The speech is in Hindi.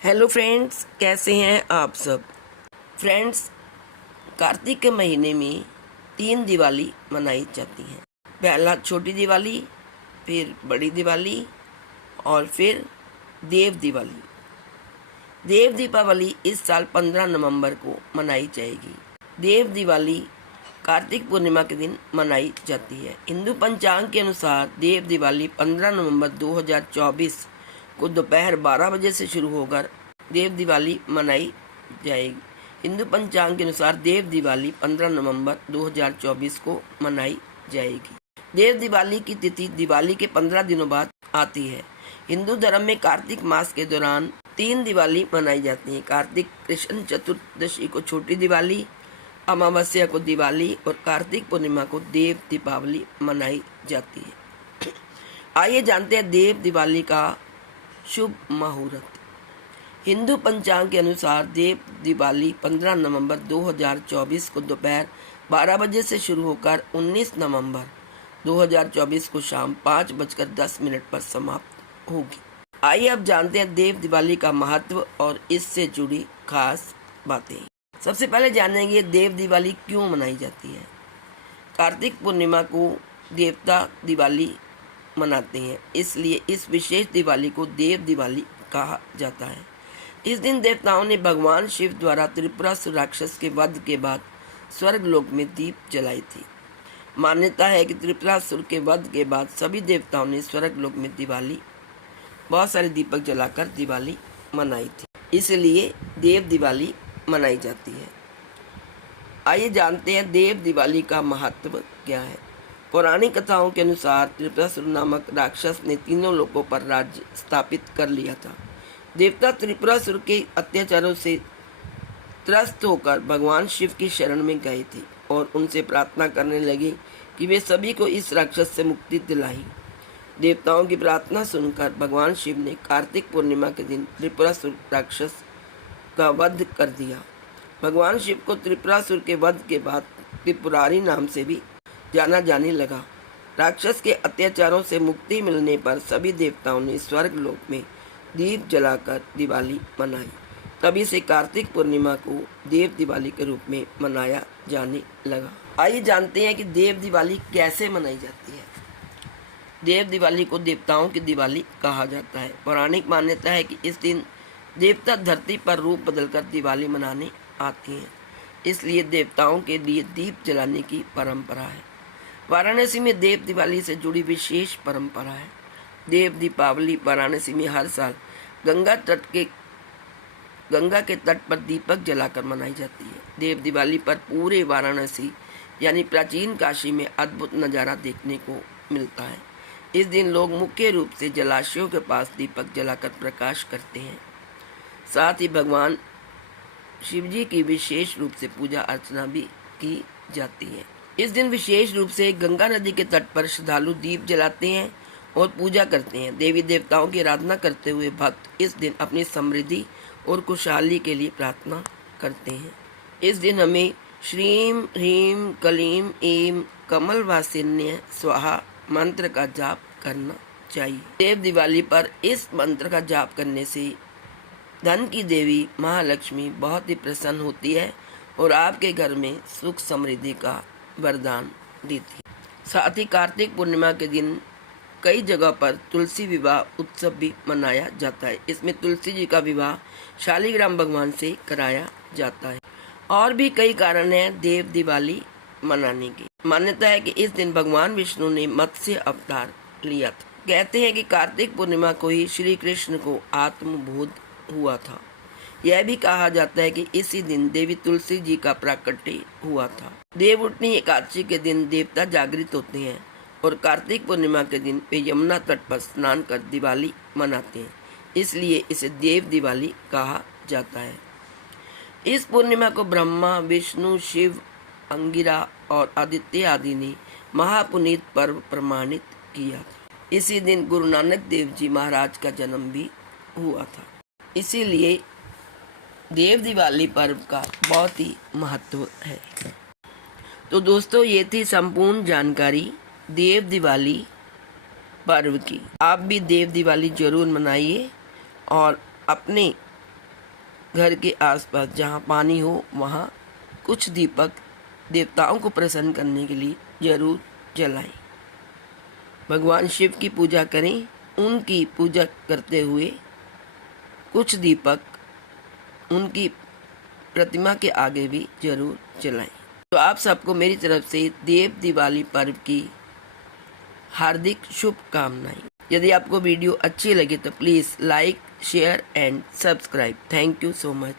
हेलो फ्रेंड्स, कैसे हैं आप सब। फ्रेंड्स, कार्तिक के महीने में 3 दिवाली मनाई जाती हैं। पहला छोटी दिवाली, फिर बड़ी दिवाली और फिर देव दिवाली। देव दीपावली इस साल 15 नवंबर को मनाई जाएगी। देव दिवाली कार्तिक पूर्णिमा के दिन मनाई जाती है। हिंदू पंचांग के अनुसार देव दिवाली 15 नवंबर 2024 को दोपहर 12 बजे से शुरू होकर देव दिवाली मनाई जाएगी। हिंदू पंचांग के अनुसार देव दिवाली 15 नवंबर 2024 को मनाई जाएगी। देव दिवाली की तिथि दिवाली के 15 दिनों बाद आती है। हिंदू धर्म में कार्तिक मास के दौरान 3 दिवाली मनाई जाती है। कार्तिक कृष्ण चतुर्दशी को छोटी दिवाली, अमावस्या को दिवाली और कार्तिक पूर्णिमा को देव दीपावली मनाई जाती है। आइए जानते हैं देव दिवाली का शुभ मुहूर्त। हिंदू पंचांग के अनुसार देव दिवाली 15 नवंबर 2024 को दोपहर 12 बजे से शुरू होकर 19 नवंबर 2024 को शाम 5:10 पर समाप्त होगी। आइए अब जानते हैं देव दिवाली का महत्व और इससे जुड़ी खास बातें। सबसे पहले जानेंगे देव दिवाली क्यों मनाई जाती है। कार्तिक पूर्णिमा को देवता दिवाली मनाते हैं, इसलिए इस विशेष दिवाली को देव दिवाली कहा जाता है। इस दिन देवताओं ने भगवान शिव द्वारा त्रिपुरासुर राक्षस के वध के बाद स्वर्ग लोक में दीप जलाई थी। मान्यता है कि त्रिपुरासुर के वध के बाद सभी देवताओं ने स्वर्ग लोक में बहुत सारे दीपक जलाकर दिवाली मनाई थी, इसलिए देव दिवाली मनाई जाती है। आइए जानते हैं देव दिवाली का महत्व क्या है। पौराणिक कथाओं के अनुसार त्रिपुरासुर नामक राक्षस ने तीनों लोकों पर राज्य स्थापित कर लिया था। देवता त्रिपुरासुर के अत्याचारों से त्रस्त होकर भगवान शिव की शरण में गए थे और उनसे प्रार्थना करने लगे कि वे सभी को इस राक्षस से मुक्ति दिलाएं। देवताओं की प्रार्थना सुनकर भगवान शिव ने कार्तिक पूर्णिमा के दिन त्रिपुरासुर राक्षस का वध कर दिया। भगवान शिव को त्रिपुरासुर के वध के बाद त्रिपुरारी नाम से भी जाना जाने लगा। राक्षस के अत्याचारों से मुक्ति मिलने पर सभी देवताओं ने स्वर्ग लोक में दीप जलाकर दिवाली मनाई। तभी से कार्तिक पूर्णिमा को देव दिवाली के रूप में मनाया जाने लगा। आइए जानते हैं कि देव दिवाली कैसे मनाई जाती है। देव दिवाली को देवताओं की दिवाली कहा जाता है। पौराणिक मान्यता है कि इस दिन देवता धरती पर रूप बदलकर दिवाली मनाने आती हैं, इसलिए देवताओं के लिए दीप जलाने की परंपरा है। वाराणसी में देव दिवाली से जुड़ी विशेष परंपरा है। देव दीपावली वाराणसी में हर साल गंगा के तट पर दीपक जलाकर मनाई जाती है। देव दिवाली पर पूरे वाराणसी यानी प्राचीन काशी में अद्भुत नज़ारा देखने को मिलता है। इस दिन लोग मुख्य रूप से जलाशयों के पास दीपक जलाकर प्रकाश करते हैं। साथ ही भगवान शिवजी की विशेष रूप से पूजा अर्चना भी की जाती है। इस दिन विशेष रूप से गंगा नदी के तट पर श्रद्धालु दीप जलाते हैं और पूजा करते हैं। देवी देवताओं की आराधना करते हुए भक्त इस दिन अपनी समृद्धि और खुशहाली के लिए प्रार्थना करते हैं। इस दिन हमें श्रीम ह्रीम क्लीम ऐं कमलवासिन्य स्वाहा मंत्र का जाप करना चाहिए। देव दिवाली पर इस मंत्र का जाप करने से धन की देवी महालक्ष्मी बहुत ही प्रसन्न होती है और आपके घर में सुख समृद्धि का वरदान देती है। साथ ही कार्तिक पूर्णिमा के दिन कई जगह पर तुलसी विवाह उत्सव भी मनाया जाता है। इसमें तुलसी जी का विवाह शालिग्राम भगवान से कराया जाता है। और भी कई कारण हैं देव दिवाली मनाने की। मान्यता है कि इस दिन भगवान विष्णु ने मत्स्य अवतार लिया था। कहते हैं कि कार्तिक पूर्णिमा को ही श्री कृष्ण को आत्मबोध हुआ था। यह भी कहा जाता है कि इसी दिन देवी तुलसी जी का प्राकट्य हुआ था। देवउठनी एकादशी के दिन देवता जागृत होते हैं और कार्तिक पूर्णिमा के दिन वे यमुना तट पर स्नान कर दिवाली मनाते हैं, इसलिए इसे देव दिवाली कहा जाता है। इस पूर्णिमा को ब्रह्मा, विष्णु, शिव, अंगिरा और आदित्य आदि ने महापुनीत पर्व प्रमाणित किया था। इसी दिन गुरु नानक देव जी महाराज का जन्म भी हुआ था, इसीलिए देव दिवाली पर्व का बहुत ही महत्व है। तो दोस्तों, ये थी संपूर्ण जानकारी देव दिवाली पर्व की। आप भी देव दिवाली जरूर मनाइए और अपने घर के आसपास जहाँ पानी हो वहाँ कुछ दीपक देवताओं को प्रसन्न करने के लिए जरूर जलाएं। भगवान शिव की पूजा करें। उनकी पूजा करते हुए कुछ दीपक उनकी प्रतिमा के आगे भी जरूर जलाएं। तो आप सबको मेरी तरफ से देव दिवाली पर्व की हार्दिक शुभकामनाएं। यदि आपको वीडियो अच्छी लगे तो please like, share and subscribe. Thank you so much.